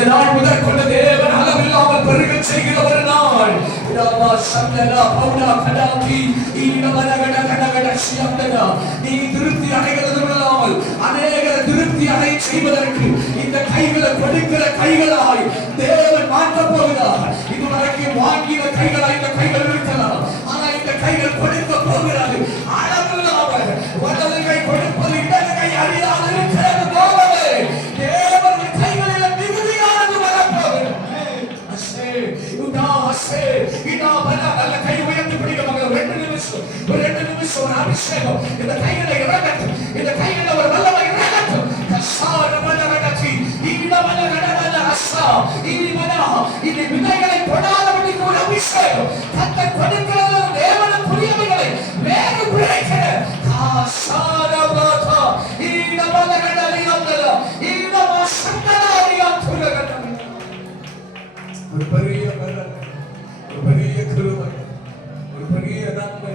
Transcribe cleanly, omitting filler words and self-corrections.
இந்த நாள் முதற்கொண்டு தேவன் அளவில்லாமல் பெருக செய்கிற ஒரு நாள். நீ திருப்தி அடைகிறது இல்லாமல் அநேகரை திருப்தி அடைய செய்வதற்கு இந்த கைகளை கொடுக்கிற கைகளாய் தேவன் மாற்றப் போகிறார். இதுவரைக்கும் வாங்கின கைகளாய் இந்த கைகள் இருக்கலாம். ஆனா இந்த கைகள் கொடுக்க போகிறது. அளவில்லாமல் வலது கை கொடுப்பது இடது கை அறியாது இருக்கிறது போலவே தேவனுடைய கைகளில் மிகுதியானது வரப்போகிறது. கை உயர்த்தி பிடிக்க மகள் 2 நிமிஷம் ஒரு அபிஷேகம் இந்த கைகளை இறங்கட்டும். இந்த கைகளை ஒரு வல்லமை இறங்கட்டும். இது விதைகளை தொடாதபடி ஒரு அபிஷேகம் தத்தை கொடுக்கிறது. தேவனுக்குரியவைகளை வேறு பிழைக்க ஒரு பெரிய கிருபை, ஒரு பெரிய நன்மை.